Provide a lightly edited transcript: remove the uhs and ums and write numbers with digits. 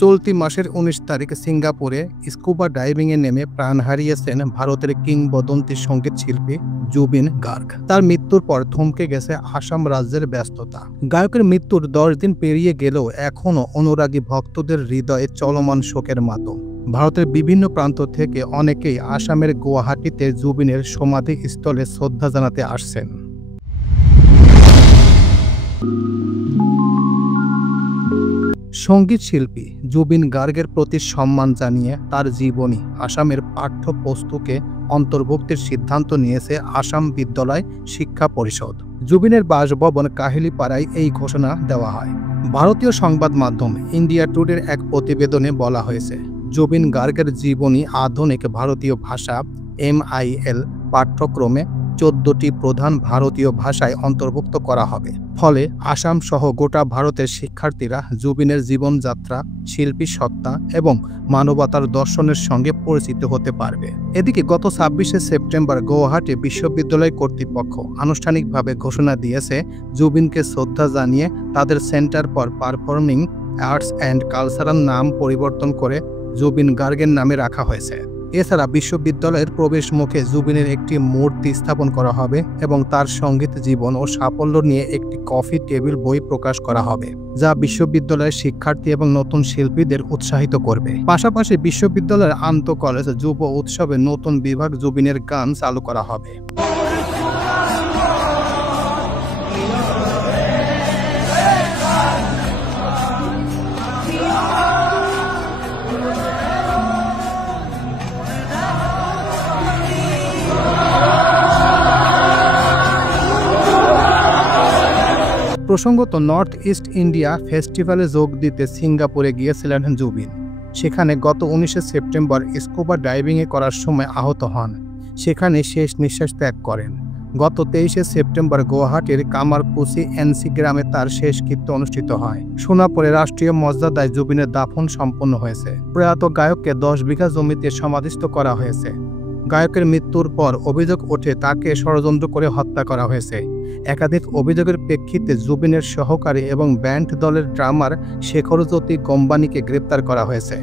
চলতি মাসের ১৯ তারিখ সিঙ্গাপুরে স্কুবা ডাইভিংয়ে নেমে প্রাণ হারিয়েছেন ভারতের কিংবদন্তি সঙ্গীত শিল্পী জুবিন গার্গ। তার মৃত্যুর পর থমকে গেছে আসাম রাজ্যের ব্যস্ততা। গায়কের মৃত্যুর ১০ দিন পেরিয়ে গেলেও এখনও অনুরাগী ভক্তদের হৃদয়ে চলমান শোকের মাতম। ভারতের বিভিন্ন প্রান্ত থেকে অনেকেই আসামের গুয়াহাটিতে জুবিনের সমাধিস্থলে শ্রদ্ধা জানাতে আসছেন। সঙ্গীত শিল্পী জুবিন গার্গের প্রতি সম্মান জানিয়ে তার জীবনী আসামের পাঠ্যপুস্তকে অন্তর্ভুক্তির সিদ্ধান্ত নিয়েছে আসাম বিদ্যালয় শিক্ষা পরিষদ। জুবিনের বাসভবন কাহিলিপাড়ায় এই ঘোষণা দেওয়া হয়। ভারতীয় সংবাদ মাধ্যম ইন্ডিয়া টুডের এক প্রতিবেদনে বলা হয়েছে, জুবিন গার্গের জীবনী আধুনিক ভারতীয় ভাষা MIL পাঠ্যক্রমে ১৪টি প্রধান ভারতীয় ভাষায় অন্তর্ভুক্ত করা হবে। ফলে আসাম সহ গোটা ভারতের শিক্ষার্থীরা জুবিনের জীবনযাত্রা, শিল্পী সত্তা এবং মানবতার দর্শনের সঙ্গে পরিচিত হতে পারবে। এদিকে গত ২৬শে সেপ্টেম্বর গুয়াহাটি বিশ্ববিদ্যালয় কর্তৃপক্ষ আনুষ্ঠানিকভাবে ঘোষণা দিয়েছে, জুবিনকে শ্রদ্ধা জানিয়ে তাদের centre for performing arts and cultural নাম পরিবর্তন করে জুবিন গার্গের নামে রাখা হয়েছে। এছাড়া বিশ্ববিদ্যালয়ের প্রবেশ মুখে জুবিনের একটি মূর্তি স্থাপন করা হবে এবং তার সঙ্গীত জীবন ও সাফল্য নিয়ে একটি কফি টেবিল বই প্রকাশ করা হবে, যা বিশ্ববিদ্যালয়ের শিক্ষার্থী এবং নতুন শিল্পীদের উৎসাহিত করবে। পাশাপাশি বিশ্ববিদ্যালয়ের আন্তঃ কলেজ যুব উৎসবে নতুন বিভাগ জুবিনের গান চালু করা হবে। প্রসঙ্গত, নর্থ ইস্ট ইন্ডিয়া ফেস্টিভ্যালে যোগ দিতে সিঙ্গাপুরে গিয়েছিলেন জুবিন। সেখানে গত ১৯শে সেপ্টেম্বর স্কুবা ডাইভিংয়ে করার সময় আহত হন। সেখানে শেষ নিঃশ্বাস ত্যাগ করেন। গত ২৩শে সেপ্টেম্বর গুয়াহাটির কামারকুচি NC গ্রামে তার শেষকৃত্য অনুষ্ঠিত হয়। সোনাপুরে রাষ্ট্রীয় মর্যাদায় জুবিনের দাফন সম্পন্ন হয়েছে। প্রয়াত গায়ককে ১০ বিঘা জমিতে সমাধিস্থ করা হয়েছে। গায়কের মৃত্যুর পর অভিযোগ ওঠে তাকে ষড়যন্ত্র করে হত্যা করা হয়েছে। একাধিক অভিযোগের প্রেক্ষিতে জুবিনের সহকারী এবং ব্যান্ড দলের ড্রামার শেখরজ্যোতি গম্বানীকে গ্রেপ্তার করা হয়েছে।